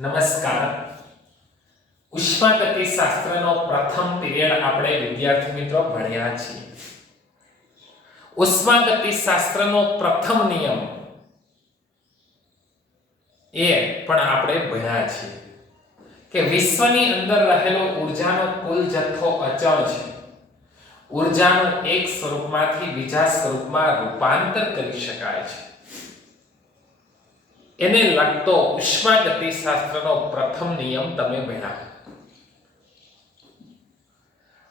નમસ્કાર. ઉષ્માગતિશાસ્ત્રનો પ્રથમ પીરિયડ આપણે વિદ્યાર્થી મિત્રો ભણ્યા છીએ. ઉષ્માગતિશાસ્ત્રનો પ્રથમ નિયમ એ પણ આપણે ભણ્યા છીએ કે વિશ્વની અંદર રહેલો ઊર્જાનો કુલ જથ્થો અચળ છે. ઊર્જાનું એક સ્વરૂપમાંથી બીજા સ્વરૂપમાં રૂપાંતર કરી શકાય છે. એને લગતો ઉષ્માગતિશાસ્ત્રનો પ્રથમ નિયમ તમે ભણ્યા.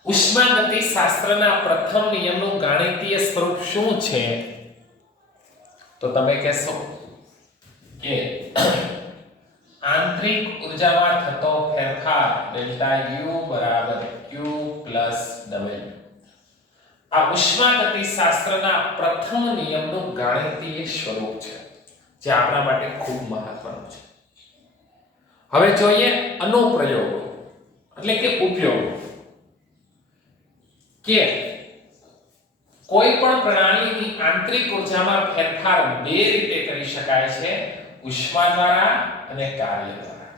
ઉષ્માગતિશાસ્ત્રના પ્રથમ નિયમનું ગાણિતીય સ્વરૂપ શું છે? તો તમે કહેશો કે આંતરિક ઊર્જામાં થતો ફેરફાર ડેલ્ટા U બરાબર Q પ્લસ W. આ ઉષ્માગતિશાસ્ત્રના પ્રથમ નિયમનું ગાણિતીય સ્વરૂપ છે જે આપણા માટે ખૂબ મહત્વનું છે. હવે જોઈએ અનુપ્રયોગો એટલે કે ઉપયોગો. કે કોઈ પણ પ્રણાલીની આંતરિક ઊર્જામાં ફેરફાર બે રીતે કરી શકાય છે, ઉષ્મા દ્વારા અને કાર્ય દ્વારા.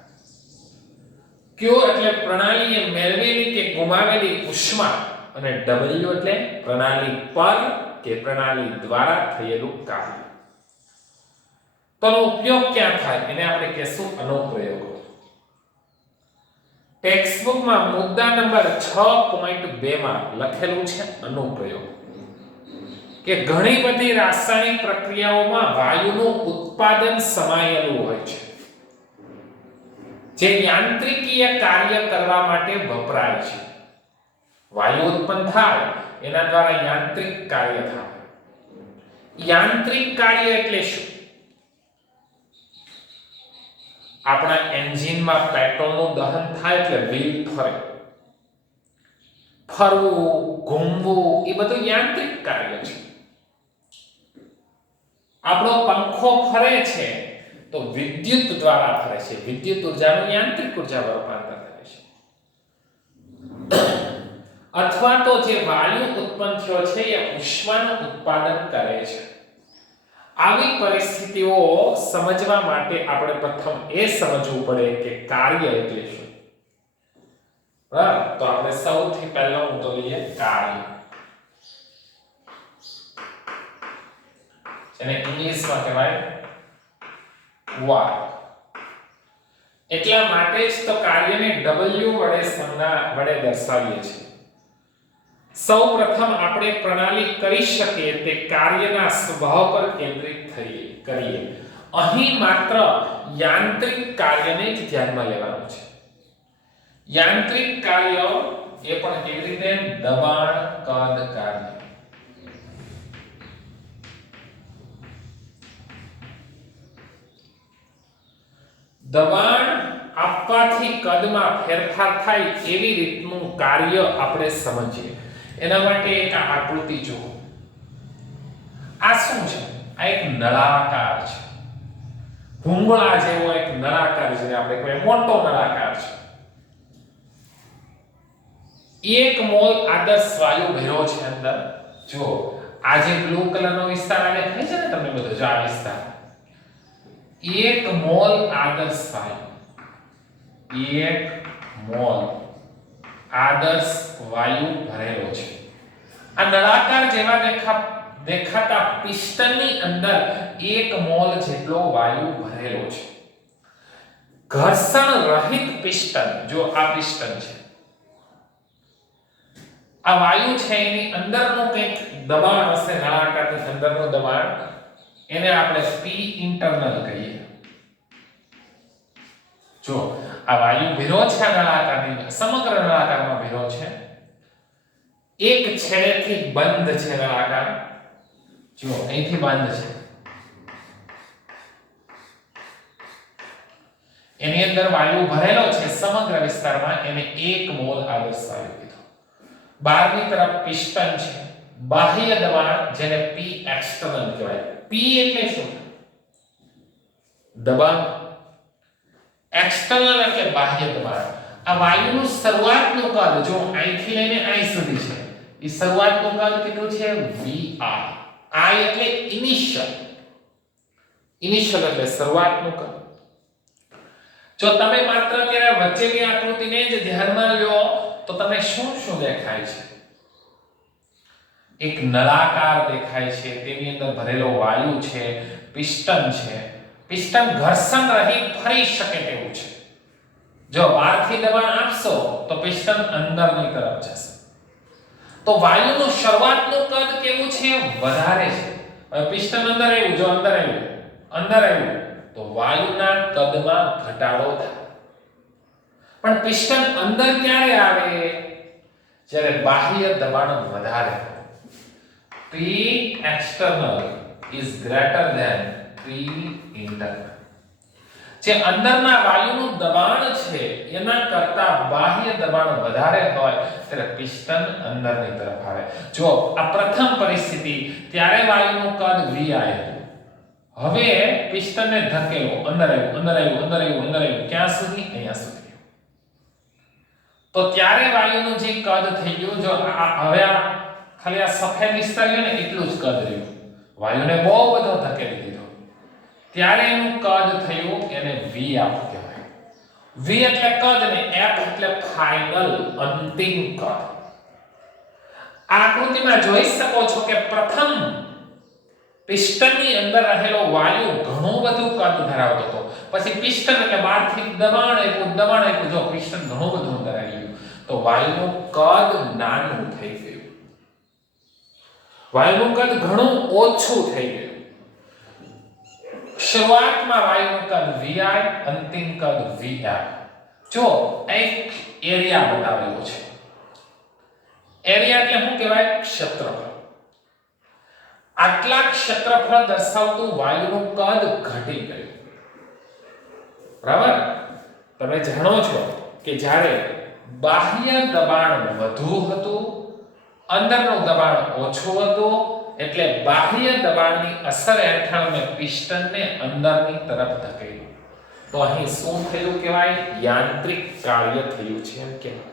Q એટલે પ્રણાલીએ મેળવેલી કે ગુમાવેલી ઉષ્મા અને W એટલે પ્રણાલી પર કે પ્રણાલી દ્વારા થયેલું કાર્ય. તો ઉપયોગ ક્યાં થાય એને આપણે કહેશું અનુપ્રયોગો. ટેક્સ્ટબુકમાં મુદ્દા નંબર 6.2 માં લખેલું છે અનુપ્રયોગ કે ઘણી બધી રાસાયણિક પ્રક્રિયાઓમાં વાયુનું ઉત્પાદન સમાયેલું હોય છે જે યાંત્રિકીય કાર્ય કરવા માટે વપરાય છે. વાયુ ઉત્પન્ન થાય એના દ્વારા યાંત્રિક કાર્ય થાય. યાંત્રિક કાર્ય એટલે શું? આપણા એન્જિનમાં પેટ્રોલનું દહન થાય એટલે વ્હીલ ફરે. ફરવું, ઘૂમવું એ બધું યાંત્રિક કાર્ય છે. આપણો પંખો ફરે છે તો વિદ્યુત દ્વારા ફરે છે. વિદ્યુત ઉર્જાનું યાંત્રિક ઉર્જામાં રૂપાંતર થાય છે. અથવા તો જે વાયુ ઉત્પન્ન થયો છે એ ઉષ્માનું ઉત્પાદન કરે છે. આવી પરિસ્થિતિઓ સમજવા માટે આપણે પ્રથમ એ સમજવું પડે કે કાર્ય એટલે શું. બરાબર? તો આપણે સૌથી પહેલા મુદ્દો લઈએ કાર્ય. જેને ઇંગ્લિશમાં કહેવાય વર્ક. એટલા માટે જ તો કાર્યને W વડે સંજ્ઞા વડે દર્શાવીએ છીએ. સૌ પ્રથમ આપણે પ્રણાલી કરી શકીએ તે કાર્યના સ્વભાવ પર કેન્દ્રિત કરીએ. અહીં માત્ર યાંત્રિક કાર્યને જ ધ્યાનમાં લેવાનું છે. યાંત્રિક કાર્ય એ પણ કેવી રીતે? દબાણ કદ કાર્ય. દબાણ આપવાથી કદમાં ફેરફાર થાય એવી રીતનું કાર્ય આપણે સમજીએ. એના માટે એક આકૃતિ જુઓ. આ શું છે? આ એક નળાકાર છે. ભૂંગળા જેવો એક નળાકાર છે. આપણે કહીએ મોટો નળાકાર છે. 1 મોલ આદર્શ વાયુ ભર્યો છે અંદર. જો આ જે બ્લુ કલરનો વિસ્તાર આને દેખાય છે ને તમને બધો જો આ વિસ્તાર 1 મોલ આદર્શ વાયુ. 1 મોલ આદર્શ વાયુ ભરેલો છે. આ નળાકાર જેવા દેખાતા પિસ્ટનની અંદર 1 મોલ જેટલો વાયુ ભરેલો છે. ઘર્ષણ રહિત પિસ્ટન. જો આ પિસ્ટન છે. આ વાયુ છે એની અંદરનું કંઈક દબાણ હશે. નળાકારની અંદરનું દબાણ એને આપણે P ઇન્ટરનલ કહીએ. જો આ વાયુ ભેરો છે નળાકારની સમગ્ર નળાકારમાં ભેરો છે. એક છેડેથી બંધ છે નળાકાર. જો અહીંથી બંધ છે. એની અંદર વાયુ ભરેલો છે સમગ્ર વિસ્તારમાં. એને 1 મોલ આદર્શ વાયુ કીધો. બહારની તરફ પિસ્ટન છે. બાહ્ય દબાણ જેને P એક્સટર્નલ કહેવાય. P એટલે શું? દબાણ. એક્સટર્નલ એટલે બાહ્ય દબાણ. આ વાયુનું શરૂઆતનું કદ જો અહીંથી લઈને અહીં સુધી છે. એ શરૂઆતનું કદ કેટલું છે? VR. I એટલે ઇનિશિયલ. ઇનિશિયલ એટલે શરૂઆતનું કદ. જો તમે માત્ર ત્યારે વચ્ચેની આકૃતિને જ ધ્યાનમાં લો તો તમને શું શું દેખાય છે? એક નળાકાર દેખાય છે, તેની અંદર ભરેલો વાયુ છે, પિસ્ટન છે. પિસ્ટન ઘર્ષણ રહિત ફરી શકે તેવું છે. જો બહારથી દબાણ આપશો તો પિસ્ટન અંદરની તરફ જશે. તો વાયુનું શરૂઆતનું કદ કેવું છે? વધારે છે. હવે પિસ્ટન અંદર આવ્યું, જો અંદર આવ્યું તો વાયુના કદમાં ઘટાડો થાય. પણ પિસ્ટન અંદર ક્યારે આવે? જ્યારે બાહ્ય દબાણ વધારે હોય. P external is greater than P internal. જે અંદરના વાયુનું દબાણ છે એના કરતા બાહ્ય દબાણ વધારે હોય ત્યારે પિસ્ટન અંદરની તરફ આવે. જો આ પ્રથમ પરિસ્થિતિ, ત્યારે વાયુનું કદ Vi હતું. હવે પિસ્ટનને ધકેલો, અંદર આવ્યું ક્યાં સુધી? અહીંયા સુધી. તો ત્યારે વાયુનું જે કદ થઈ ગયું, જો હવે આ ખાલી આ સફેદ વિસ્તાર ને એટલું જ કદ રહ્યું. વાયુને બહુ બધો ધકેલી દીધો. ત્યારે એનું કદ થયું, એને V કહેવાય. V એટલે કદ ને F એટલે ફાઇનલ, અંતિમ કદ. આ આકૃતિમાં જોઈ શકો છો કે પ્રથમ પિસ્ટનની અંદર રહેલો વાયુ ઘણું બધું કદ ધરાવતો હતો. પછી પિસ્ટન એટલે બહારથી દબાણ આપ્યું, જો પિસ્ટન ઘણું બધું અંદર આવી ગયું તો વાયુનું કદ નાનું થઈ ગયું. વાયુનું કદ ઘણું ઓછું થઈ ગયું. શરૂઆતમાં વાયુનું કદ Vi, અંતિમ કદ Vi. જો એક એરિયા બતાવેલો છે. એરિયા એટલે શું કહેવાય? ક્ષેત્રફળ. આટલા ક્ષેત્રફળ દર્શાવતું વાયુનું કદ ઘટી ગયું. બરાબર? તમે જાણો છો કે જ્યારે બાહ્ય દબાણ વધુ હતું, અંદરનું દબાણ ઓછું હતું, એટલે બાહ્ય દબાણની અસર હેઠળ મેં પિસ્ટનને અંદરની તરફ ધકેલ્યું. તો અહીં શું થયું કહેવાય? યાંત્રિક કાર્ય થયું છે એમ કહેવાય.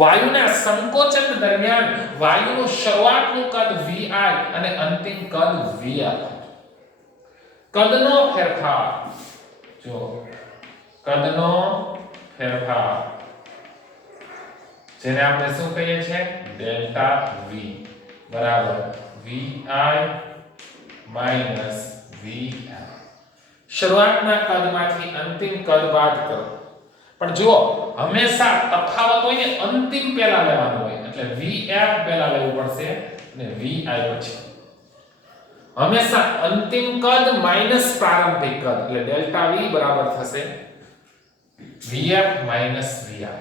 વાયુના સંકોચન દરમિયાન વાયુનું શરૂઆતનું કદ Vi અને અંતિમ કદ Vi હતું. કદનો ફેરફાર, જો કદનો ફેરફાર જેને આપણે શું કહીએ છીએ? ડેલ્ટા V બરાબર Vi માઈનસ VL. શરૂઆતના કદમાંથી અંતિમ કદ બાદ કરો. પણ જો હંમેશા તફાવત હોય ને, અંતિમ પહેલા લેવાનું હોય, એટલે VF પહેલા લેવું પડશે અને VI પછી. હંમેશા અંતિમ કદ માઈનસ પ્રારંભિક કદ, એટલે ડેલ્ટા V બરાબર થશે VF માઈનસ VI.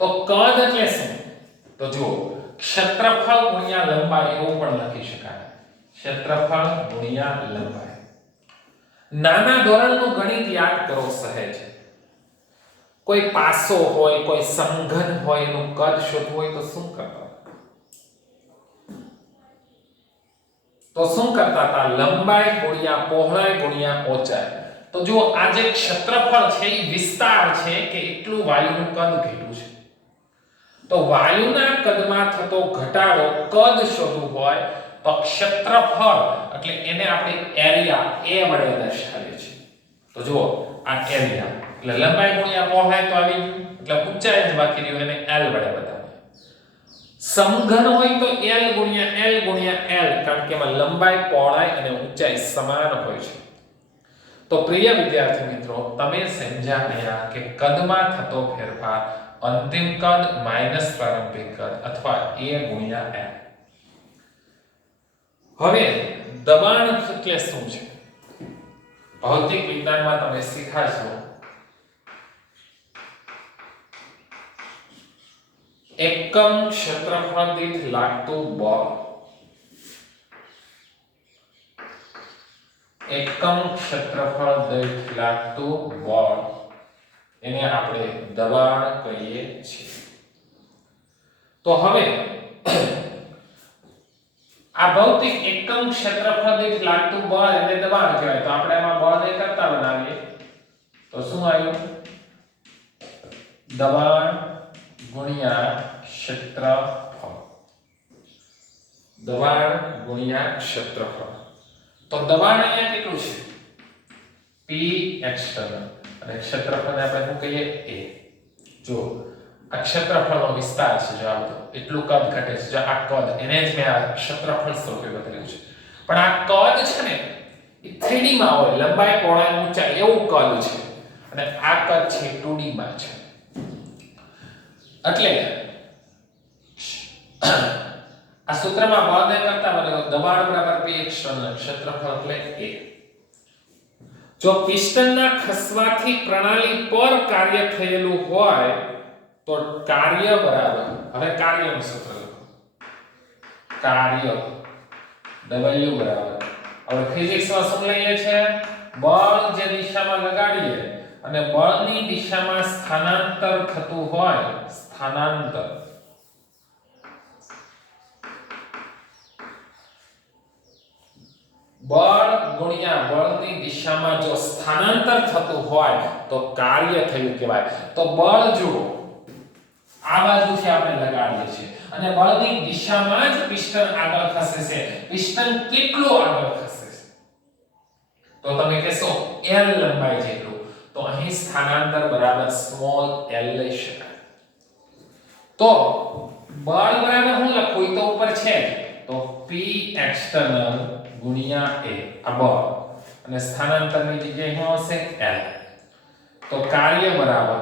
તો કદ એટલે શું? તો જો ક્ષેત્રફળ ગુણ્યા લંબાઈ એવું પણ લખી શકાય. ક્ષેત્રફળ ગુણ્યા લંબાઈ. નાના ધોરણનું ગણિત યાદ કરો સહેજ. કોઈ પાસો હોય, કોઈ સમઘન હોય, એનું કદ શોધવું હોય તો શું કરતા? હતા? લંબાઈ ગુણ્યા પહોળાઈ ગુણ્યા ઊંચાઈ. તો જો આ જે ક્ષેત્રફળ છે એ વિસ્તાર છે કે એટલું વાયુનું કદ ઘટ્યું છે. તો વાયુના કદમાં થતો ઘટાડો કદ શોધવું હોય તો ક્ષેત્રફળ એટલે એને આપણે એરિયા A વડે દર્શાવીએ છીએ. તો જુઓ આ એરિયા એટલે લંબાઈ ગુણ્યા પહોળાઈ તો આવી ગયું, એટલે ઊંચાઈ જ બાકી રહ્યું, એને L વડે બતાવીએ. સમઘન હોય તો L ગુણ્યા L, કારણ કે એમાં લંબાઈ, પહોળાઈ અને ઊંચાઈ સમાન હોય છે. તો પ્રિય વિદ્યાર્થી મિત્રો, તમે સમજ્યા ગયા કે કદમાં થતો ફેરફાર અંતિમ કદ માઈનસ પ્રારંભિક કદ અથવા A ગુણ્યા L. હવે દબાણ એટલે શું છે? ભૌતિક વિજ્ઞાનમાં તમે શીખાશો એકમ ક્ષેત્રફળ દીઠ લાગતું બળ. એકમ ક્ષેત્રફળ દીઠ લાગતું બળ એને આપણે દબાણ કહીએ છીએ. તો હવે આ ભૌતિક એકમ ક્ષેત્રફળ દીઠ લાગતું બળ એને દબાણ કહેવાય. તો આપણે એમાં બળને કરતા બનાવીએ તો શું આવ્યું? દબાણ ગુણ્યા ક્ષેત્રફળ. દબાણ ગુણ્યા ક્ષેત્રફળ. તો દબાણ અહીંયા કેટલું છે? p external અને ક્ષેત્રફળને આપણે શું કહીએ a. જો આ ક્ષેત્રફળનો વિસ્તાર છે, જો આ બધો એટલું કદ ઘટે છે, જો આ કદ એને જ મેં આ ક્ષેત્રફળ સ્વરૂપે બતાવ્યું છે. પણ આ કદ છે ને એ 3D માં હોય, લંબાઈ પહોળાઈ ઊંચાઈ એવું કદ છે, અને આ કદ છે 2D માં છે. એટલે આ સૂત્રમાં બળને કરતા બદલે દબાણ બરાબર p external ક્ષેત્રફળ એટલે a. જો પિસ્ટનના ખસવાથી પ્રણાલી પર કાર્ય થયેલું હોય તો કાર્ય બરાબર, હવે કાર્યનું સૂત્ર લખો, કાર્ય W બરાબર, હવે ફિઝિક્સમાં શું લઈએ છે, બળ જે દિશામાં લગાડીએ અને બળની દિશામાં સ્થાનાંતર થતું હોય, સ્થાનાંતર બળ ગુણ્યા બળની દિશામાં જો સ્થાનાંતર થતું હોય તો કાર્ય થયું કહેવાય. તો બળ જુઓ આ બાજુથી આપણે લગાડીએ છીએ અને બળની દિશામાં જ પિસ્ટન આગળ ખસે છે. પિસ્ટન કેટલું આગળ ખસે છે તો તમે કહેશો L લંબાઈ જેટલું. તો અહીં સ્થાનાંતર બરાબર સ્મોલ l લઈ શકાય. તો બળ બરાબર હું લખું તો ઉપર છે તો p external ગુણ્યા a આ બળ અને સ્થાનાંતરની જગ્યાએ શું હશે l. તો કાર્ય બરાબર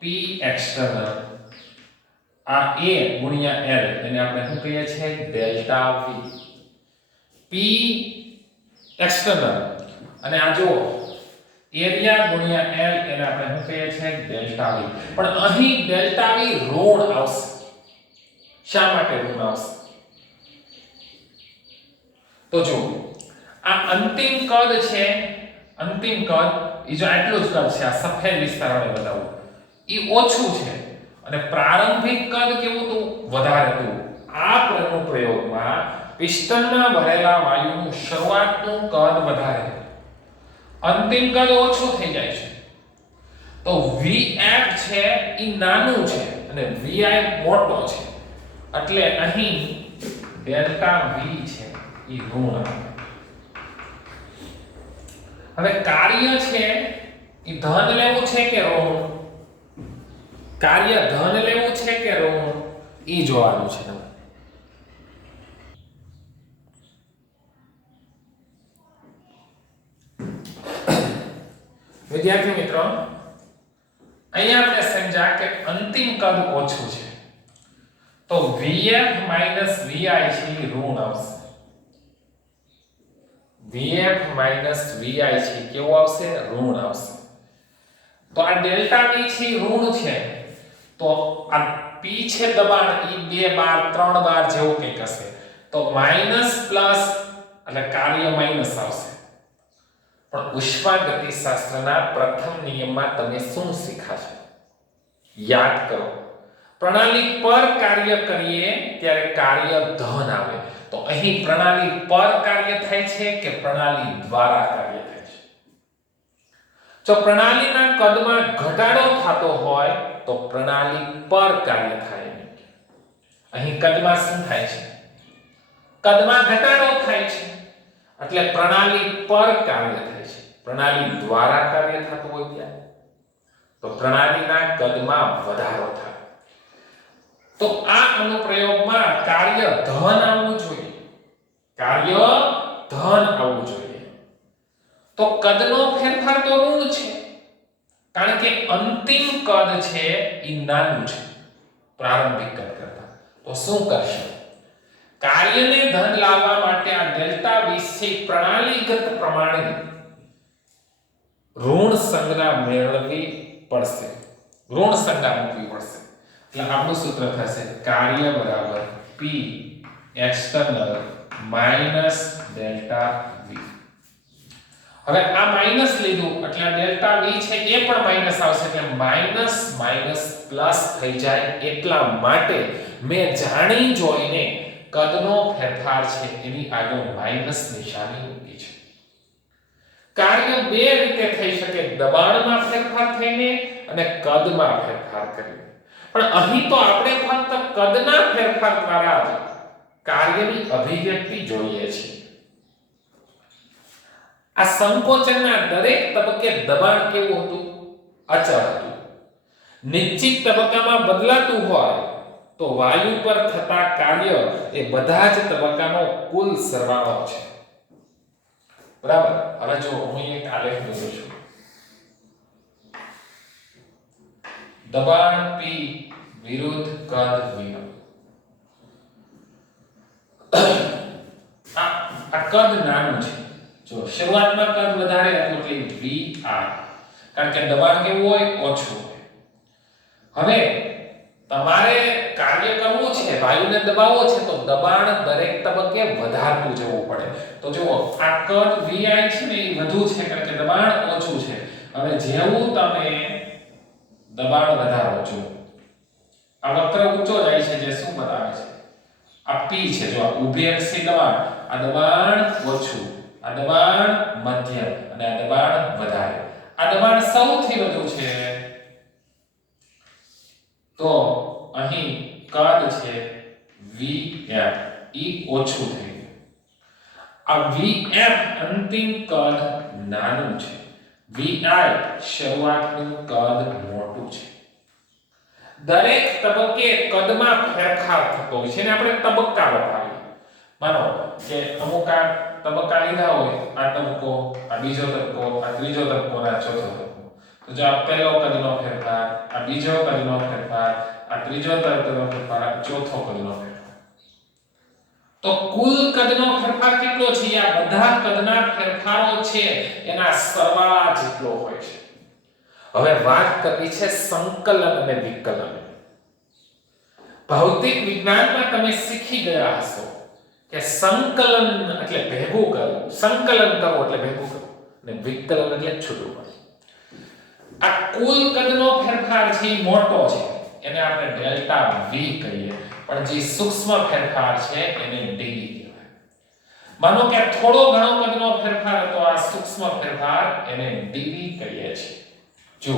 p external આ a ગુણ્યા l એને આપણે શું કહીએ છીએ ડેલ્ટા v. p external અને આ જો એરિયા ગુણ્યા l એને આપણે શું કહીએ છીએ ડેલ્ટા v. પણ અહીં ડેલ્ટા v ઋણ આવશે. શા માટે ઋણ આવશે? તો જો આ અંતિમ કદ છે, અંતિમ કદ એ જો આટલું જ કદ છે, આ સફેદ વિસ્તાર આપણે બતાવું એ ઓછું છે અને પ્રારંભિક કદ કેવું હતું વધારે હતું. આ પ્રયોગમાં પિસ્ટનમાં ભરેલા વાયુનું શરૂઆતનું કદ વધારે, અંતિમ કદ ઓછું થઈ જાય છે. તો Vf છે એ નાનું છે અને Vi મોટો છે, એટલે અહીં ડેલ્ટા V છે એ ઋણ આવે. હવે કાર્ય છે એ ધન લેવું છે કે ઋણ, કાર્ય ધન લેવું છે કે ઋણ એ જોવાનું છે તમારે. વિદ્યાર્થી મિત્રો અહીંયા આપણે સમજ્યા કે અંતિમ કદ ઓછું છે તો Vf Vi છે ઋણ આવશે. Vf Vi છે કેવું આવશે ઋણ આવશે. તો આ ડેલ્ટા V છે ઋણ છે તો આ P છે દબાણ એ 2 બાર 3 બાર જેવું કંઈક હશે તો માઈનસ પ્લસ એટલે કાર્ય માઈનસ આવશે. પણ ઉષ્માગતિશાસ્ત્રના પ્રથમ નિયમમાં તમે શું શીખ્યા છો યાદ કરો. પ્રણાલી પર કાર્ય કરીએ ત્યારે કાર્ય ધન આવે. તો અહીં પ્રણાલી પર કાર્ય થાય છે કે પ્રણાલી દ્વારા કાર્ય થાય છે? જો પ્રણાલીના કદમાં ઘટાડો થતો હોય તો પ્રણાલી પર કાર્ય થાય. અહીં કદમાં શું થાય છે? કદમાં ઘટાડો થાય છે એટલે પ્રણાલી પર કાર્ય થાય છે. પ્રણાલી દ્વારા કાર્ય થતું હોય ત્યારે તો પ્રણાલીના કદમાં વધારો થાય. તો આ અનુપ્રયોગમાં કાર્ય ધન આવવું જોઈએ, કાર્ય ધન આવવું જોઈએ. તો કદનો ફેરફાર તો ઋણ છે કારણ કે અંતિમ કદ છે એ નાનું છે પ્રારંભિક કદ કરતા. તો શું કરશે? કાર્યને ધન લાવવા માટે આ ડેલ્ટા V થી પ્રણાલીગત પ્રમાણે ઋણ સંજ્ઞા મેળવવી પડશે, ઋણ સંજ્ઞા મૂકવી પડશે. એટલે આપણું સૂત્ર થશે કાર્ય બરાબર P external minus delta V. હવે આ માઈનસ લીધું એટલે આ ડેલ્ટા V છે એ પણ માઈનસ આવશે એટલે માઈનસ માઈનસ પ્લસ થઈ જાય. એટલા માટે મેં જાણી જોઈને કદનો ફેરફાર છે એની આગળ માઈનસ નિશાની મૂકી છે. કાર્ય બે રીતે થઈ શકે, દબાણમાં ફેરફાર થઈને અને કદમાં ફેરફાર કરીને. પણ અહીં તો આપણે ફક્ત કદના ફેરફાર દ્વારા જ કાર્યની અભિવ્યક્તિ જોઈએ છીએ. આ સંકોચનના દરેક તબક્કે દબાણ કેવું હતું? અચળ હતું. નિશ્ચિત તબક્કામાં બદલાતું હોય તો વાયુ પર થતા કાર્ય એ બધા જ તબક્કાનો કુલ સરવાળો છે. બરાબર. હવે જો હું એક આલેખ દોરું છું. દબાણ P વિરુદ્ધ કદ V. આ કદ નાનું છે. જો શરૂઆતમાં કદ વધારે હતું એટલે VI, કારણ કે દબાણ કેવું હોય? ઓછું હોય. હવે તમારે કાર્ય કરવું છે, વાયુને દબાવવો છે, તો દબાણ દરેક તબક્કે વધારતું જવું પડે. તો જુઓ આ કદ VI છે ને એ વધુ છે કારણ કે દબાણ ઓછું છે. હવે જેવું તમે દબાણ વધારો છો, આ વક્ર ઊંચો જાય છે, જે શું બતાવે છે? આ P છે. જો આ ઊભી અક્ષી દબાણ, આ દબાણ ઓછું, આ દબાણ મધ્યમ અને આ દબાણ વધારે. આ દબાણ સૌથી વધુ છે તો અહીં કદ છે Vf, ઈ ઓછું થઈ ગયું. આ Vf અંતિમ કદ નાનું છે. Vi શરૂઆતનું કદ મોટું છે. દરેક તબક્કે કદમાં ફેરફાર થતો હોય છે ને આપણે તબક્કા બતાવીએ. માનો કે અમુક આ તબક્કા લીધા હોય, આ તબક્કો, આ બીજો તબક્કો, આ ત્રીજો તબક્કો અને આ ચોથો તબક્કો. તો જો આ પહેલો કદનો ફેરફાર, આ બીજો કદનો ફેરફાર, આ ત્રીજો કદનો ફેરફાર, આ ચોથો કદનો ફેરફાર. તો કુલ કદનો ફેરફાર કેટલો છે? આ બધા કદના ફેરફારો છે એના સરવાળા જેટલો હોય છે. હવે વાત કરવી છે સંકલન અને વિકલન. ભૌતિક વિજ્ઞાનમાં તમે શીખી ગયા હશો કે સંકલન એટલે ભેગું કરવું, સંકલન કરવું એટલે ભેગું કરવું, અને વિકલન એટલે છૂટું પડવું. આ કુલ કદનો ફેરફાર છે મોટો છે, એને આપણે ડેલ્ટા V કહીએ, પણ જે સૂક્ષ્મ ફેરફાર છે એને dV કહેવાય. માનો કે થોડો ઘણો કદનો ફેરફાર હતો, આ સૂક્ષ્મ ફેરફાર, એને dV કહીએ છીએ. જો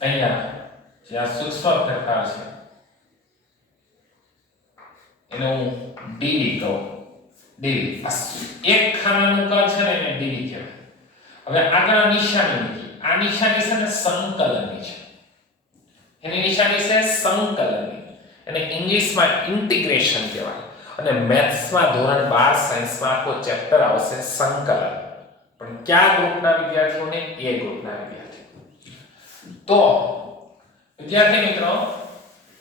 અહીંયા જે આ સૂક્ષ્મ ફેરફાર છે એને હું dV કહું. dV એક ખાનાનું કદ છે ને એને dV કહેવાય. હવે આગળ નિશાની મૂકી. આ નિશાની છે ને સંકલનની છે. એની નિશાની છે સંકલનની. એને ઇંગ્લિશમાં ઇન્ટિગ્રેશન કહેવાય અને મેથ્સમાં ધોરણ 12 સાયન્સમાં આખો ચેપ્ટર આવશે સંકલન. પણ કયા ગ્રુપના વિદ્યાર્થીઓને? એ ગ્રુપના વિદ્યાર્થીઓ. તો વિદ્યાર્થી મિત્રો,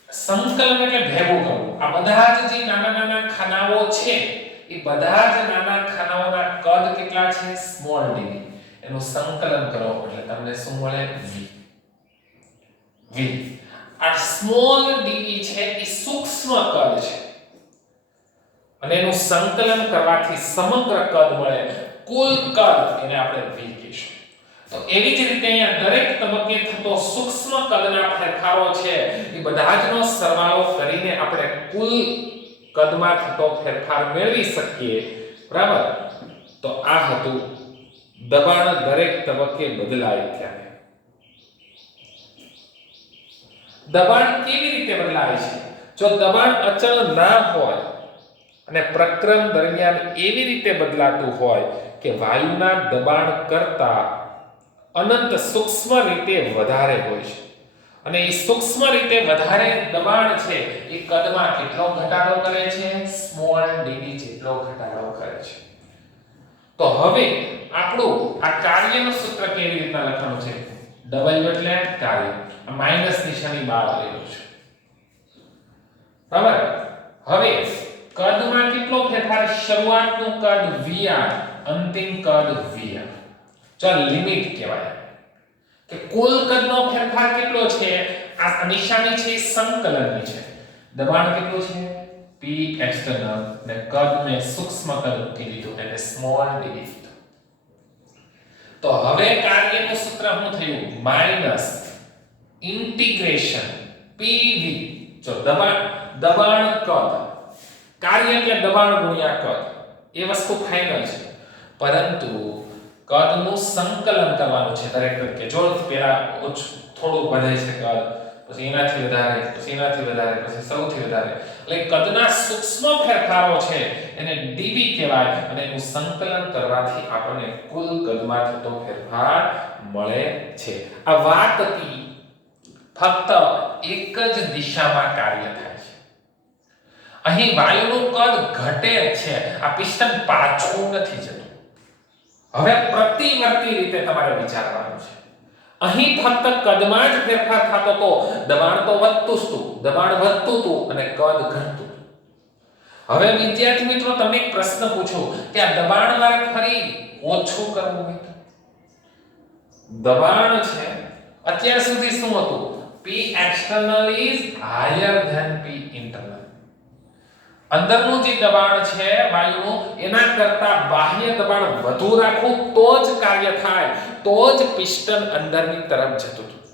સંકલન એટલે ભેગું કરવું. આ બધા જ જે નાના નાના ખાનાઓ છે એ બધા જ નાના ખાનાઓના કદ કેટલા છે? Small dv. એનું સંકલન કરો એટલે તમને શું મળે? v. આ સ્મોલ dv છે એ સૂક્ષ્મ કદ છે અને એનું સંકલન કરવાથી સમગ્ર કદ મળે. કુલ કદ એને આપણે v કહીશું. તો એવી જ રીતે અહીંયા દરેક તબક્કે થતો સૂક્ષ્મ કદના ફેરફારો છે એ બધા જનો સરવાળો કરીને આપણે કુલ કદમાં થતો ફેરફાર મેળવી શકીએ. બરાબર? તો આ હતું દબાણ દરેક તબક્કે બદલાય ત્યારે. દબાણ કેવી રીતે બદલાય છે? જો દબાણ અચળ ના હોય અને પ્રકરણ દરમિયાન એવી રીતે બદલાતું હોય કે વાયુના દબાણ કરતા અનંત સૂક્ષ્મ રીતે વધારે હોય છે અને એ સૂક્ષ્મ રીતે વધારે દબાણ છે એ કદમાં કેટલો ઘટાડો કરે છે? સ્મોલ dv જેટલો ઘટાડો કરે છે. તો હવે આપણું આ કાર્યનું સૂત્ર કેવી રીતના લખવાનું છે? W એટલે કાર્ય, આ માઈનસ નિશાની બહાર લેવું છે. બરાબર? હવે કદમાં કેટલો ફેરફાર? શરૂઆતનું કદ vi, અંતિમ કદ vi. ચાલ લિમિટ કહેવાય કે કુલ કદનો ફેરફાર કેટલો છે? આ નિશાની છે સંકલનની છે. દબાણ કેટલું છે? P એક્સટર્નલ ને કદ ને સૂક્ષ્મ કદ મૂકી દીધું એટલે સ્મોલ dv. તો હવે કાર્યનું સૂત્ર શું થયું? Minus integration pv. જો દબાણ કદ, કાર્ય એટલે દબાણ ગુણ્યા કદ, એ વસ્તુ ફાઇનલ છે, પરંતુ કદનું સંકલન કરવાનું છે દરેક તબક્કે. જો પહેલા ઓછું થોડું વધે છે કદ, પછી એનાથી વધારે, પછી એનાથી વધારે, પછી સૌથી વધારે, એટલે કદના સૂક્ષ્મ ફેરફારો છે એને ડીવી કહેવાય અને એનું સંકલન કરવાથી આપણને કુલ કદમાં થતો ફેરફાર મળે છે. આ વાત હતી ફક્ત એક જ દિશામાં કાર્ય થાય છે. અહીં વાયુનું કદ ઘટે છે, આ પિસ્ટન પાછું નથી જતું. હવે પ્રતિવર્તી રીતે તમારે વિચારવાનું છે. અહીં ફક્ત કદમાં જ ફેરફાર થતો તો દબાણ તો વધતું જ હતું, દબાણ વધતું હતું અને કદ ઘટતું. હવે વિદ્યાર્થી મિત્રો તમને એક પ્રશ્ન પૂછું કે આ દબાણ મારે ફરી ઓછું કરવું હોય તો દબાણ છે અત્યાર સુધી શું હતું? P external is higher than P internal. અંદરનું જે દબાણ છે વાયુનું એના કરતા બાહ્ય દબાણ વધુ રાખવું તો જ કાર્ય થાય, તો જ પિસ્ટન અંદરની તરફ જતું હતું.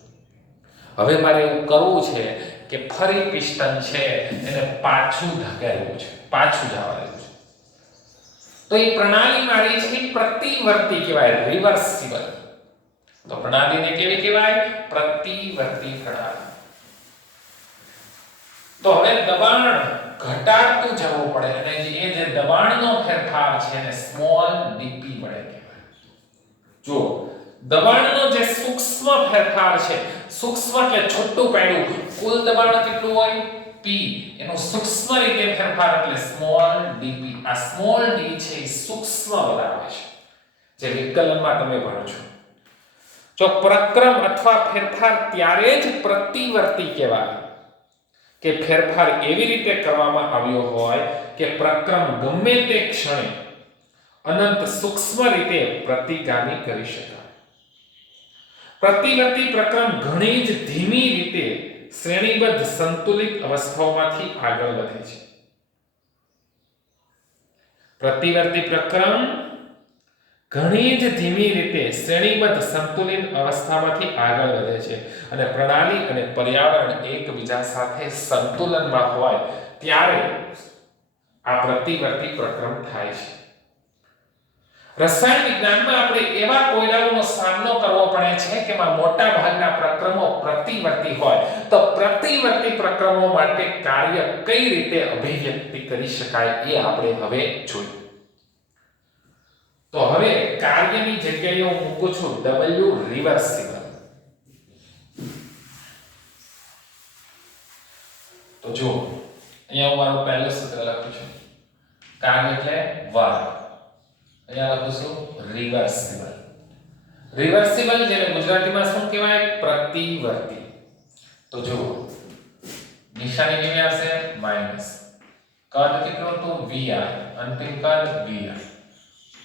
હવે મારે એવું કરવું છે કે ફરી પિસ્ટન છે એને પાછું ધકેલવું છે, પાછું જવા દેવું છે. તો એ પ્રણાલી મારી છે પ્રતિવર્તી કહેવાય, રિવર્સિબલ. તો પ્રણાલીને કેવી કહેવાય? પ્રતિવર્તી પ્રણાલી. તો હવે દબાણ ઘટાડતું જવું પડે અને એ જે દબાણનો ફેરફાર છે એને સ્મોલ ડીપી વડે કહેવાય. જો દબાણનો જે સૂક્ષ્મ ફેરફાર છે, સૂક્ષ્મ એટલે છોટું પાડ્યું, કુલ દબાણ કેટલું હોય? P, એનો સૂક્ષ્મ રીતે ફેરફાર એટલે સ્મોલ ડીપી. આ સ્મોલ ડી છે એ સૂક્ષ્મ બતાવે છે, જે વિકલનમાં તમે ભણો છો. જો પ્રક્રમ અથવા ફેરફાર ત્યારે જ પ્રતિવર્તી કહેવાય કે ફેરફાર એવી રીતે કરવામાં આવ્યો હોય કે પ્રક્રમ ગમે તે ક્ષણે અનંત સૂક્ષ્મ રીતે પ્રતિગામી કરી શકાય. પ્રતિવર્તી પ્રક્રમ ઘણી જ ધીમી રીતે શ્રેણીબદ્ધ સંતુલિત અવસ્થાઓમાંથી આગળ વધે છે. પ્રતિવર્તી પ્રક્રમ ઘણી જ ધીમી રીતે શ્રેણીબદ્ધ સંતુલિત અવસ્થામાંથી આગળ વધે છે અને પ્રણાલી અને પર્યાવરણ એકબીજા સાથે સંતુલનમાં હોય ત્યારે આ પ્રતિવર્તી પ્રક્રમ થાય છે. રસાયણ વિજ્ઞાનમાં આપણે એવા કોયલાઓનો સામનો કરવો પડે છે કે માં મોટા ભાગના પ્રક્રમો પ્રતિવર્તી હોય. તો પ્રતિવર્તી પ્રક્રમો માટે કાર્ય કઈ રીતે અભિવ્યક્તિ કરી શકાય એ આપણે હવે જોઈએ. તો હવે કાર્યની જગ્યાએ હું મૂકું છું W રિવર્સિબલ. તો જો અહીંયા હું મારું પહેલું સૂત્ર લખું છું. કાર્ય એટલે વર્ક. અહીંયા લખું છું રિવર્સિબલ. રિવર્સિબલ જેને ગુજરાતીમાં શું કહેવાય? પ્રતિવર્તી. તો જો નિશાની કેવી આવશે? માઈનસ. કદ કેટલું હતું? VR. અંતિમ કદ VR.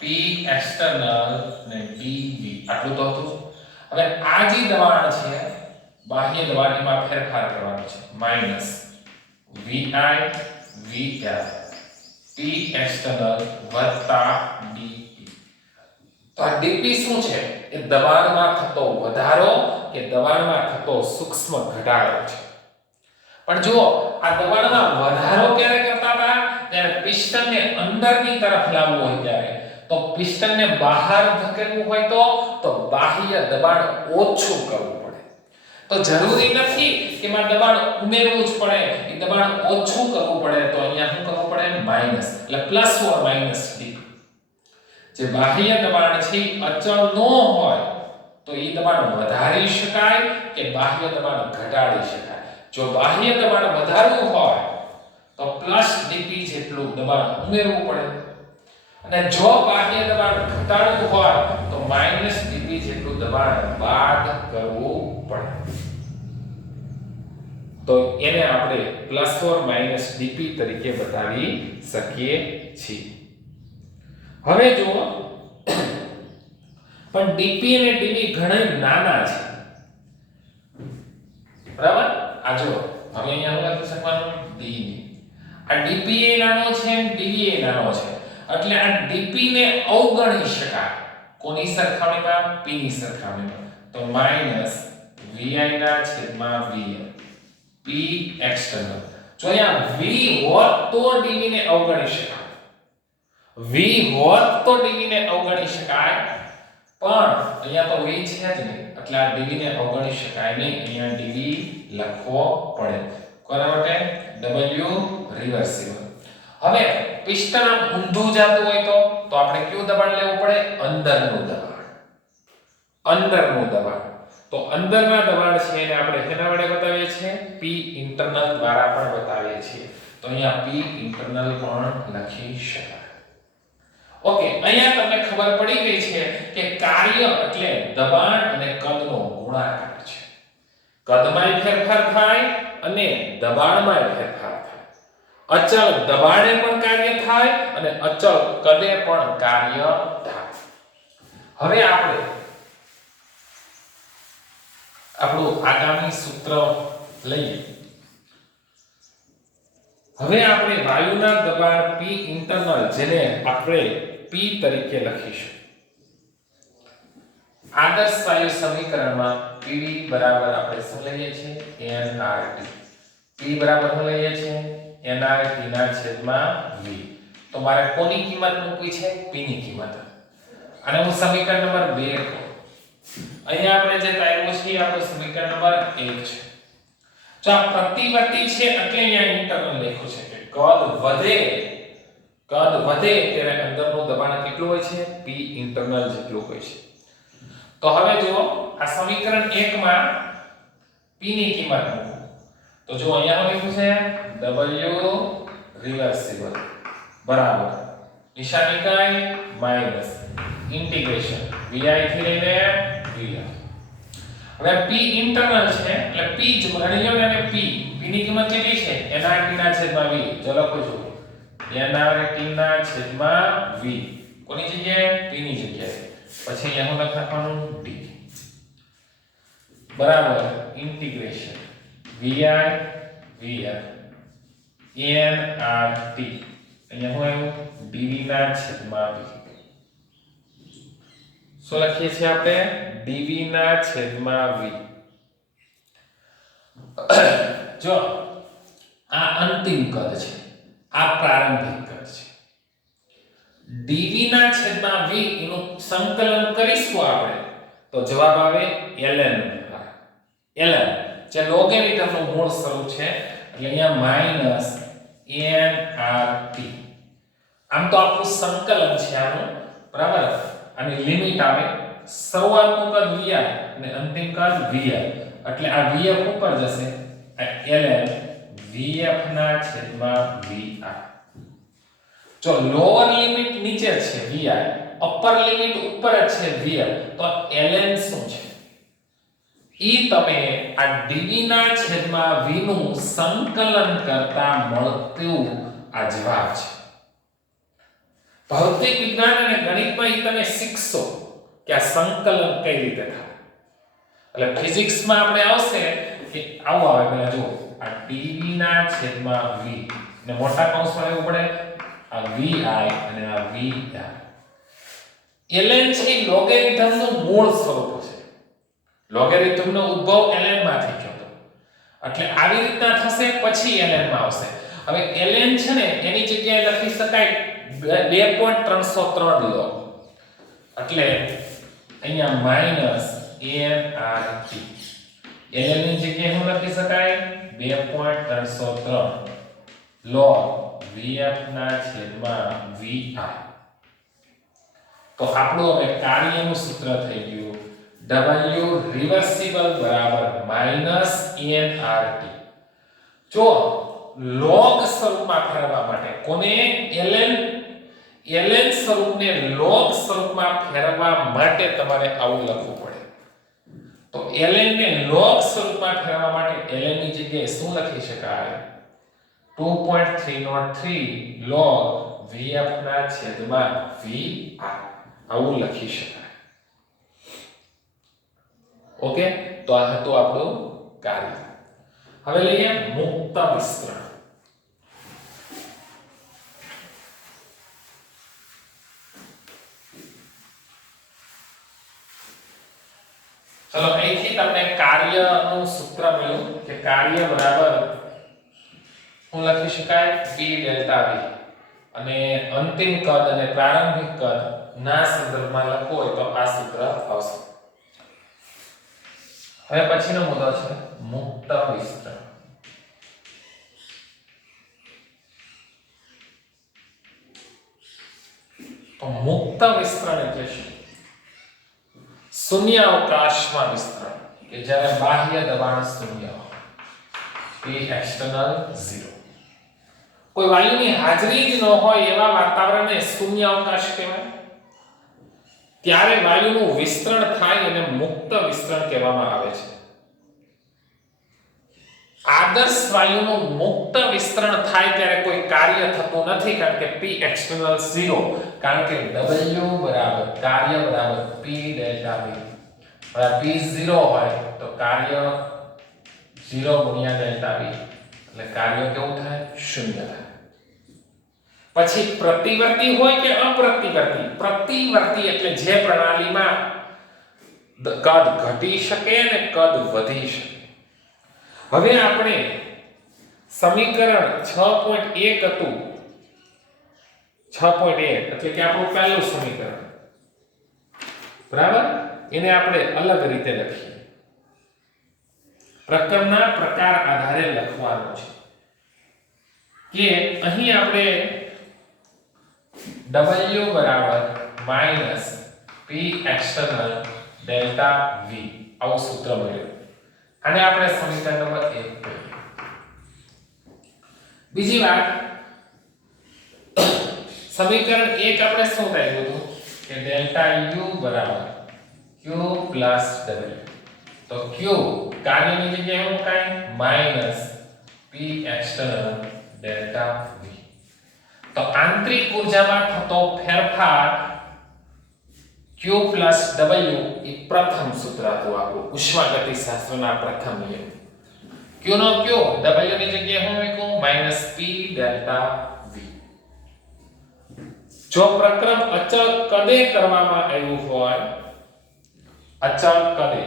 P external ને dV આટલું તો હતું. હવે આ જે દબાણ છે બાહ્ય દબાણ એમાં ફેરફાર કરવાનો છે. Minus VI VR P external વત્તા dP. તો આ dP શું છે? એ દબાણમાં થતો વધારો કે દબાણમાં થતો સૂક્ષ્મ ઘટાડો છે. પણ જો આ દબાણમાં વધારો ક્યારે કરતા હતા? ત્યારે પિસ્ટનને અંદરની તરફ લાવવું હોય ત્યારે. તો પિસ્ટનને બહાર ધકેલવું હોય તો બાહ્ય દબાણ ઓછું કરવું પડે. તો જરૂરી નથી કે માં દબાણ ઉમેરવું જ પડે, એ દબાણ ઓછું કરવું પડે. તો અહીંયા શું કરવું પડે? માઈનસ. એટલે પ્લસ ઓર માઈનસ ડી. જે બાહ્ય દબાણ છે અચળ ન હોય તો એ દબાણ વધારી શકાય કે બાહ્ય દબાણ ઘટાડી શકાય. જો બાહ્ય દબાણ વધારવું હોય તો પ્લસ ડીપી જેટલું દબાણ ઉમેરવું પડે અને જો બાહ્ય દબાણ ઘટાડવું હોય તો માઈનસ ડીપી જેટલું દબાણ બાદ કરવું પડે. તો એને આપણે પ્લસ ઓર માઈનસ ડીપી તરીકે બતાવી શકીએ છીએ. હવે જો પણ ડીપી અને ડીવી ઘણા નાના છે, બરાબર? આ જો હવે અહીંયા હું લખી શકવાનું ડીવી. આ ડીપી એ નાનો છે અને ડીવી એ નાનો છે એટલે આ ડીપી ને અવગણી શકાય. કોની સરખામણીમાં? P ની સરખામણીમાં. તો માઈનસ VI ના છેદમાં VM P external. જો અહીંયા V હોત તો dV ને અવગણી શકાય. V હોત તો dV ને અવગણી શકાય પણ અહીંયા તો v છે જ નહીં, એટલે આ dv ને અવગણી શકાય નહીં. અહીંયા dv લખવો પડે. કોના માટે? w reversible. હવે પિસ્ટન આમ ઊંધું જતું હોય તો આપણે કયું દબાણ લેવું પડે? અંદરનું દબાણ. અંદરનું દબાણ. તો અંદરના દબાણ છે એને આપણે શેના વડે બતાવીએ છીએ? p ઇન્ટરનલ દ્વારા પણ બતાવીએ છીએ. તો અહીંયા p ઇન્ટરનલ પણ લખી શકાય. ઓકે, અહીંયા તમને ખબર પડી ગઈ છે કે કાર્ય એટલે દબાણ અને કદનો ગુણાકાર છે. કદમાંય ફેરફાર થાય અને દબાણમાંય ફેરફાર થાય. અચળ દબાણે પણ કાર્ય થાય અને અચળ કદે પણ કાર્ય થાય. હવે આપણે આપણું આગામી સૂત્ર લઈએ. હવે આપણે વાયુના દબાણ P ઇન્ટરનલ જેને આપણે P તરીકે લખીશું. આદર્શ વાયુ સમીકરણમાં PV બરાબર આપણે શું લઈએ છીએ? nRT. P બરાબર શું લઈએ છીએ? nRT ના છેદમાં V. તો મારે કોની કિંમત મૂકવી છે? P ની કિંમત. અને હું સમીકરણ નંબર 2 કહું. અહીંયા આપણે જે તાર્યું છે આપણું સમીકરણ નંબર 1 છે. જો આ પ્રતિવર્તી છે એટલે અહીંયા ઇન્ટરનલ લખ્યું છે કે કદ વધે ત્યારે અંદરનું દબાણ કેટલું હોય છે? P ઇન્ટરનલ જેટલું હોય છે. તો હવે જો આ સમીકરણ 1 માં P ની કિંમત મૂકો. તો જો અહીંયા શું લખ્યું છે? W રિવર્સિબલ બરાબર નિશાની કઈ? માઈનસ ઇન્ટિગ્રેશન vi થી લઈને vr. હવે p ઇન્ટરનલ છે એટલે p જ ગણી લો ને. p ની કિંમત કેટલી છે? nRT ના છેદમાં v. જો લખો છો nRT ના છેદમાં v. કોની જગ્યાએ? p ની જગ્યાએ. પછી અહીંયા હું લખવાનું d બરાબર ઇન્ટિગ્રેશન vi vr nRT. અહીંયા હું આવ્યું dv ના છેદમાં v. શું લખીએ છીએ આપણે? dv ના છેદમાં v. જો આ અંતિમ કદ છે, આ પ્રારંભિક કદ છે. dv ના છેદમાં v એનું સંકલન કરીશું આપણે તો જવાબ આવે ln. ln જે લોગેરિધમનું મૂળ સ્વરૂપ છે એટલે અહીંયા માઈનસ nRT. આમ તો આપણું સંકલન છે આનું બરાબર. આની લિમિટ આવે શરૂઆતનું કદ vi અને અંતિમ કદ vi એટલે આ vf ઉપર જશે. આ ln vf ના છેદમાં vi. જો લોઅર લિમિટ નીચે છે vi, અપર લિમિટ ઉપર છે vf, તો ln શું છે? ઈ તમે આ dv ના છેદમાં v નું સંકલન કરતા મળતું આ જવાબ છે. ભૌતિક વિજ્ઞાન અને ગણિતમાં ઈ તમે શીખશો કે આ સંકલન કઈ રીતે થાય. એટલે ફિઝિક્સમાં આપણે આવશે કે આવું આવે પહેલા જો આ dv ના છેદમાં v ને મોટા કૌંસમાં લેવું પડે આ vi અને આ vr. ln છે લોગેરિધમનું મૂળ સ્વરૂપ છે. લોગેરિધમનો ઉદ્ભવ ln માંથી થયો હતો એટલે આવી રીતના થશે પછી ln માં આવશે. હવે ln છે ને એની જગ્યાએ લખી શકાય 2.303 log એટલે અહીંયા માઈનસ nRT. ln ની જગ્યાએ શું લખી શકાય? 2.303 log vf ના છેદમાં vi. તો આપણું હવે કાર્યનું સૂત્ર થઈ ગયું w રિવર્સિબલ બરાબર માઈનસ nRT. જો log સ્વરૂપમાં ફેરવવા માટે કોને? ln સ્વરૂપને log સ્વરૂપમાં ફેરવવા માટે તમારે આવું લખવું પડે. તો ln ને log સ્વરૂપમાં ફેરવવા માટે ln ની જગ્યાએ શું લખી શકાય? 2.303 log vf ના છેદમાં vi આવું લખી શકાય. ઓકે, તો આ હતું આપણું કાર્ય. હવે લઈએ મુક્ત વિસ્તરણ. ચલો અહીંથી તમને કાર્યનું સૂત્ર મળ્યું કે કાર્ય બરાબર શું લખી શકાય? p delta v. અને અંતિમ કદ અને પ્રારંભિક કદ ના સંદર્ભમાં લખવું હોય તો આ સૂત્ર આવશે. હવે પછીનો મુદ્દો છે મુક્ત વિસ્તરણ. તો મુક્ત વિસ્તરણ એટલે શું? શૂન્ય અવકાશમાં વિસ્તરણ કે જ્યારે બાહ્ય દબાણ શૂન્ય હોય, P external 0. કોઈ વાયુની હાજરી જ ન હોય એવા વાતાવરણને શૂન્ય અવકાશ કહેવાય. ત્યારે વાયુનું વિસ્તરણ થાય અને મુક્ત વિસ્તરણ કહેવામાં આવે છે. આદર્શ વાયુનું મુક્ત વિસ્તરણ થાય ત્યારે કોઈ કાર્ય થતું નથી, કારણ કે P external 0, કારણ કે W બરાબર કાર્ય બરાબર P ડેલ્ટા V. P 0 હોય તો કાર્ય 0 ગુણ્યા ડેલ્ટા V, એટલે કાર્ય કેવું થાય? શૂન્ય થાય. પછી પ્રતિવર્તી હોય કે અપ્રતિવર્તી? પ્રતિવર્તી એટલે જે પ્રણાલીમાં કદ ઘટી શકે અને કદ વધી શકે. હવે આપણે સમીકરણ 6.1 હતું, 6.1 એટલે કે આપણું પહેલું સમીકરણ, બરાબર, એને આપણે અલગ રીતે લખીએ. પ્રકરણના પ્રકાર આધારે લખવાનું છે કે અહીં આપણે W બરાબર minus P external delta V આવું સૂત્ર મળ્યું. આને આપણે સમીકરણ નંબર 1 કહીએ. બીજી વાત, સમીકરણ 1 આપણે શું કહ્યું હતું કે ડેલ્ટા U બરાબર Q પ્લસ W. તો Q કાર્યની જગ્યાએ શું કાંઈ minus P external delta V. તો આંતરિક ઊર્જામાં થતો ફેરફાર Q પ્લસ W એ પ્રથમ સૂત્ર હતું આપણું ઉષ્માગતિશાસ્ત્રના પ્રથમ નિયમ. Q નો Q, W ની જગ્યાએ હું મૂકું માઈનસ P ડેલ્ટા V. જો પ્રક્રમ અચળ કદે કરવામાં આવ્યું હોય, અચળ કદે,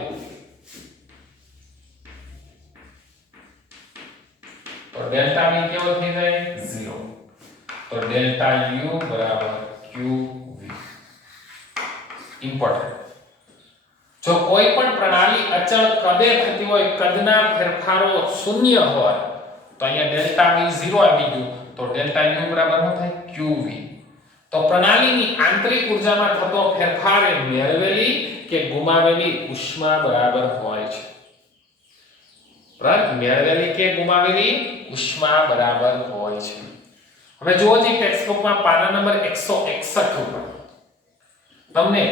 તો ડેલ્ટા V કેવો થઈ જાય? 0. તો ડેલ્ટા U બરાબર QV. ઇમ્પોર્ટન્ટ. જો કોઈ પણ પ્રણાલી અચળ કદે થતી હોય, કદના ફેરફારો શૂન્ય હોય, તો અહીંયા ડેલ્ટા V 0 આવી ગયું, તો ડેલ્ટા U બરાબર શું થાય? QV. તો પ્રણાલીની આંતરિક ઊર્જામાં થતો ફેરફાર એ મેળવેલી કે ગુમાવેલી ઉષ્મા બરાબર હોય છે. બરાબર, મેળવેલી કે ગુમાવેલી ઉષ્મા બરાબર હોય છે. હવે જુઓ જે ટેક્સ્ટબુકમાં પાના નંબર 161 ઉપર તમને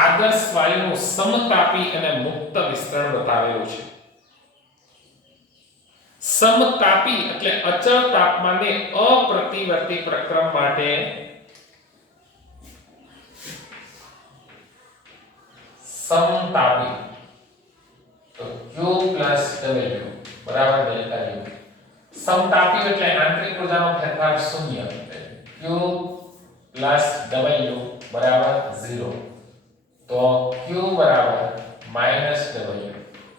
આદર્શ વાયુનું સમતાપી અને મુક્ત વિસ્તરણ બતાવેલું છે. સમતાપી એટલે અચળ તાપમાને અપ્રતિવર્તી પ્રક્રમ માટે સમતાપી, તો Q પ્લસ W બરાબર ડેલ્ટા U. સમતાપી એટલે આંતરિક ઊર્જાનો ફેરફાર શૂન્ય, Q પ્લસ W બરાબર 0. તો Q બરાબર માઈનસ W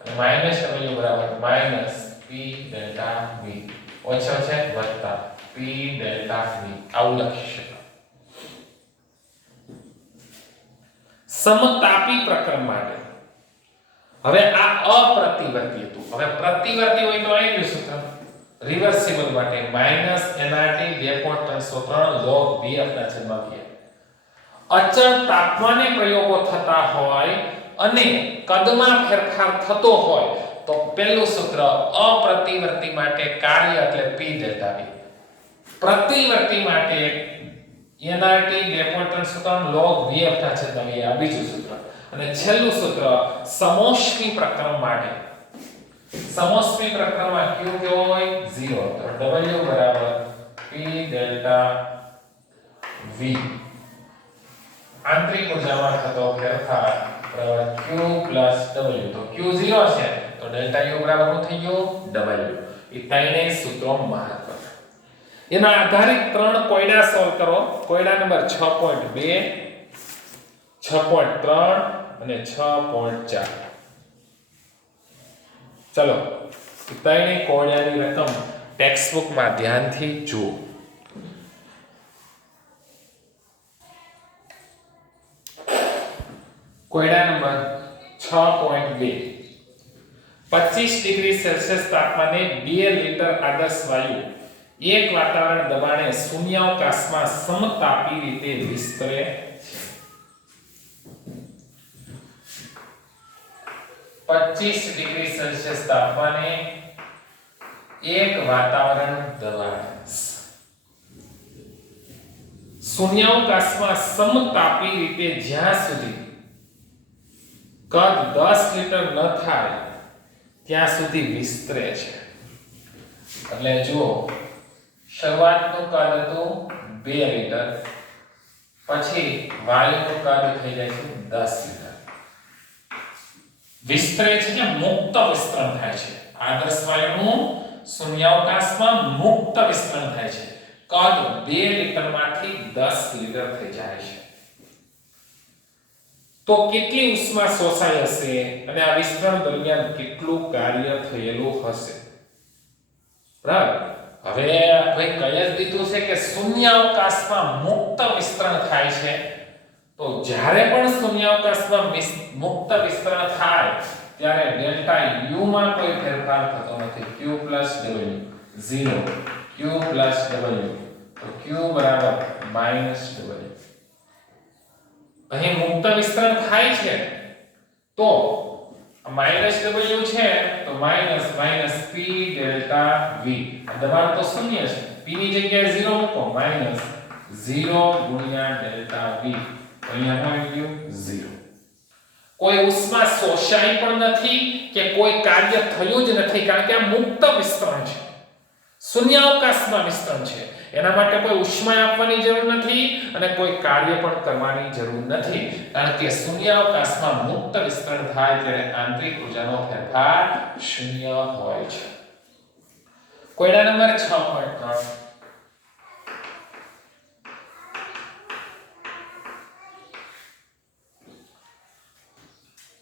અને માઈનસ W બરાબર માઈનસ P ડેલ્ટા V, ઓછો છે વત્તા P ડેલ્ટા V, આવું લખી શકાય. સમતાપી પ્રક્રમ માટે. હવે આ અપ્રતિવર્તી હતું. હવે પ્રતિવર્તી હોય તો અહીં સૂત્ર રિવર્સિબલ માટે માઈનસ nRT 2.303 log VF ના છેદમાં VF. અચળ તાપમાને પ્રયોગો થતા હોય અને કદમાં ફેરફાર થતો હોય તો પહેલું સૂત્ર અપ્રતિવર્તી માટે કાર્ય એટલે P ડેલ્ટા V, પ્રતિવર્તી માટે nRT 2.303 log VF ના છેદમાં VF આ બીજું સૂત્ર. અને છેલ્લું સૂત્ર સમોષ્મી પ્રક્રમ માટે. સમોષ્મી પ્રક્રમમાં Q કેવો હોય? 0. તો W બરાબર P ડેલ્ટા V. આંતરિક ઊર્જામાં થતો ફેરફાર બરાબર Q પ્લસ W. તો Q 0 છે તો ડેલ્ટા U બરાબર શું થઈ ગયું? W. એ ત્રણેય સૂત્રો મહત્વના. એના આધારિત ત્રણ કોયડા સોલ્વ કરો. કોયડા નંબર 6.2, 6.3 અને 6.4. ચલો ત્રણેય કોયડાની રકમ ટેક્સ્ટબુકમાં ધ્યાનથી જુઓ. કોયડા નંબર 6.2 25 ડિગ્રી સેલ્સિયસ તાપમાને 2 લિટર આદર્શ વાયુ એક વાતાવરણ દબાણે શૂન્યાવકાશમાં સમતાપી રીતે વિસ્તરે છે. 25 ડિગ્રી સેલ્સિયસ તાપમાને એક વાતાવરણ દબાણે શૂન્યાવકાશમાં સમતાપી રીતે જ્યાં સુધી કદ 10 લિટર ન થાય ત્યાં સુધી વિસ્તરે છે. એટલે જુઓ, શરૂઆતનું કદ હતું 2 લિટર, પછી વાયુનું કદ થઈ જાય છે 10 લિટર. વિસ્તરે છે કે મુક્ત વિસ્તરણ થાય છે. આદર્શ વાયુનું શૂન્યાવકાશમાં મુક્ત વિસ્તરણ થાય છે. કદ 2 લિટરમાંથી 10 લિટર થઈ જાય છે. તો કેટલી ઉષ્મા શોષાઈ હશે અને આ વિસ્તરણ દરમિયાન કેટલું કાર્ય થયેલું હશે? બરાબર. હવે ભાઈ કહી જ દીધું છે કે શૂન્યાવકાશમાં મુક્ત વિસ્તરણ થાય છે. તો જ્યારે પણ શૂન્યાવકાશમાં મુક્ત વિસ્તરણ થાય ત્યારે ડેલ્ટા U માં કોઈ ફેરફાર થતો નથી. Q + W 0, Q + W, તો Q બરાબર -W. અહીં મુક્ત વિસ્તરણ થાય છે તો -W છે તો -P ડેલ્ટા V. દબાણ તો શૂન્ય છે, P ની જગ્યાએ 0 મૂકો, -0 ગુણ્યા ડેલ્ટા V. અહીંયા આવી ગયું 0. કોઈ ઉષ્મા શોષાઈ પણ નથી કે કોઈ કાર્ય થયું જ નથી, કારણ કે આ મુક્ત વિસ્તરણ છે, શૂન્યાવકાશમાં વિસ્તરણ છે. એના માટે કોઈ ઉષ્મા આપવાની જરૂર નથી અને કોઈ કાર્ય પણ કરવાની જરૂર નથી, કારણ કે શૂન્યાવકાશમાં મુક્ત વિસ્તરણ થાય ત્યારે આંતરિક ઊર્જાનો ફેરફાર શૂન્ય હોય છે. કોયડા નંબર 6.3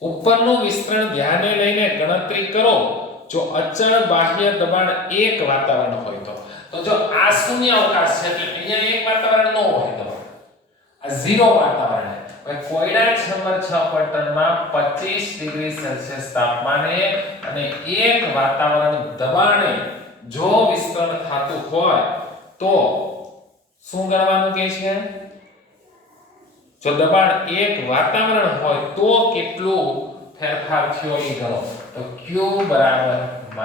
ઉપરનું વિસ્તરણ ધ્યાને લઈને ગણતરી કરો. જો અચળ બાહ્ય દબાણ એક વાતાવરણ હોય તો જો આ શૂન્યાવકાશ છે એટલે અહીંયા એક વાતાવરણ ન હોય, દબાણ આ 0 વાતાવરણ છે. ભાઈ કોયડા નંબર 6.3 માં 25 ડિગ્રી સેલ્સિયસ તાપમાને અને એક વાતાવરણ દબાણે જો વિસ્તરણ થતું હોય તો શું ગણવાનું કહે છે? જો દબાણ એક વાતાવરણ હોય તો કેટલું ફેરફાર થયો એ ગણો. તો Q બરાબર -W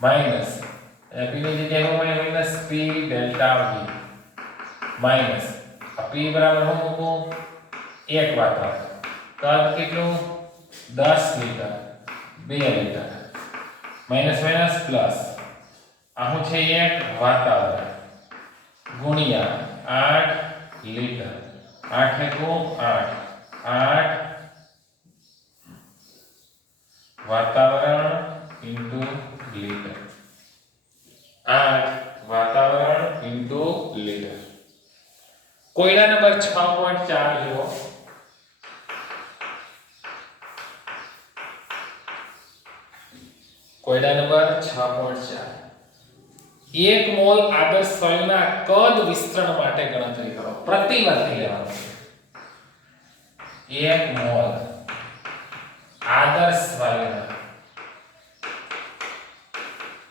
માઈનસ P ની જગ્યાએ હોય -P delta V minus P બરાબર શું મૂકું? એક વાતાવરણ, કદ કેટલું? 10 litre, 2 litre, minus minus plus આ શું છે? એક વાતાવરણ ગુણ્યા 8 લિટર, 8 એકુ 8, 8 વાતાવરણ ઇન્ટુ લિટર, 8 વાતાવરણ ઇન્ટુ લિટર. કોયડા નંબર 6.4 જુઓ. કોયડા નંબર 6.4 1 મોલ આદર્શ વાયુના કદ વિસ્તરણ માટે ગણતરી કરો. પ્રતિવર્તી લેવાનું છે. 1 મોલ આદર્શ વાયુના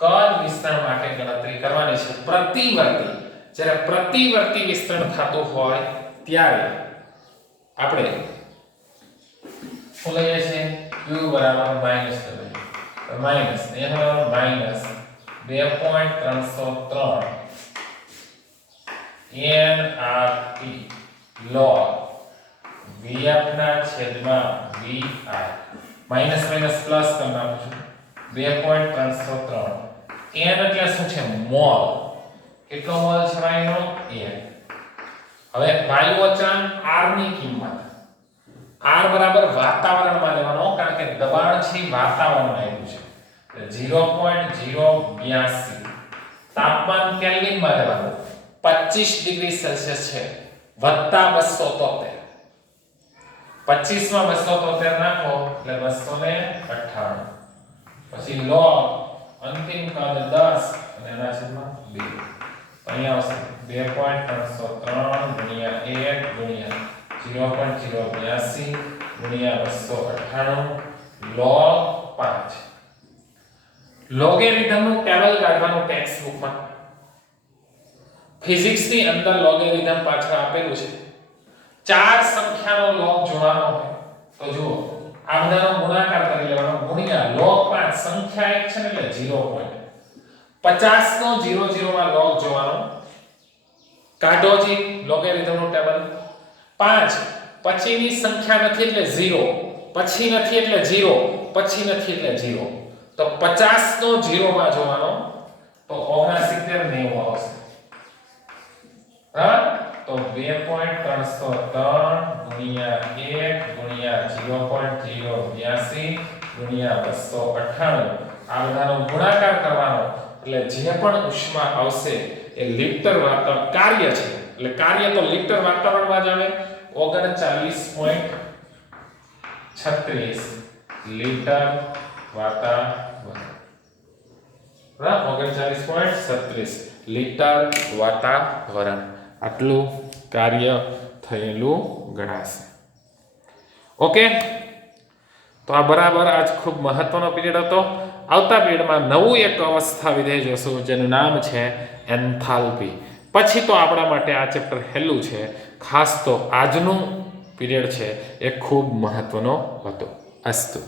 કદ વિસ્તરણ માટે ગણતરી કરવાની છે. પ્રતિવર્તી, જ્યારે પ્રતિવર્તી વિસ્તરણ થતું હોય ત્યારે આપણે શું લઈએ છીએ? Q બરાબર -W, માઈનસ અહીંયા -2.303 nRT log Vf ના છેદમાં Vi. માઈનસ માઈનસ પ્લસ કરી નાખું છું. 2.303 n એટલે શું છે? મોલ. કેટલો મોલ છે વાયુનો? 1. હવે વાયુ અચળાંક R ની કિંમત R બરાબર વાતાવરણમાં લેવાનો, કારણ કે દબાણ છે વાતાવરણમાં આવ્યું છે. 0.082 તાપમાન કેલ્વિનમાં લેવાનું. 25 ડિગ્રી સેલ્સિયસ છે વત્તા 273. 25 માં 273 નાખો એટલે 298. પછી log અંતિમ કદ 10 અને એના છેદમાં 2. અહીંયા આવશે 2.303 ગુણ્યા 1 ગુણ્યા 0.082 ગુણ્યા 298 log 5. લોગેરિધમનું ટેબલ કાઢવાનું ટેક્સ્ટ બુકમાં ફિઝિક્સ ની અંદર લોગેરિધમ પાછળ આપેલું છે. ચાર સંખ્યાનો લોગ જોવાનો હોય તો જુઓ આ બધાનો ગુણાકાર કરી લેવાનો ગુણ્યા log 5 સંખ્યા એક છે ને એટલે 0.50 નો 00 માં લોગ જોવાનો. કાઢો જી લોગેરિધમનું ટેબલ. 5 પછીની સંખ્યા નથી એટલે 0, પછી નથી એટલે 0, પછી નથી એટલે 0. તો 50 નો 0 માં જોવાનો તો 69 90 આવશે. હા તો 2.303 ગુણ્યા 1 ગુણ્યા 0.082 ગુણ્યા 298 આ બધાનો ગુણાકાર કરવાનો એટલે જે પણ ઉષ્મા આવશે એ લિટર વાતાવરણ કાર્ય છે એટલે કાર્ય તો લિટર વાતાવરણમાં જ આવે 39.36 લિટર વાતાવરણ. 39.36 લિટર વાતાવરણ આટલું કાર્ય થયેલું ગણાશે. ઓકે, તો આ બરાબર આજ ખૂબ મહત્વનો પીરિયડ હતો. આવતા પીરિયડમાં નવું એક અવસ્થા વિધેય જોશું જેનું નામ છે એન્થાલ્પી. પછી તો આપણા માટે આ ચેપ્ટર હેલું છે. ખાસ તો આજનું પીરિયડ છે એ ખૂબ મહત્વનો હતો. અસ્તુ.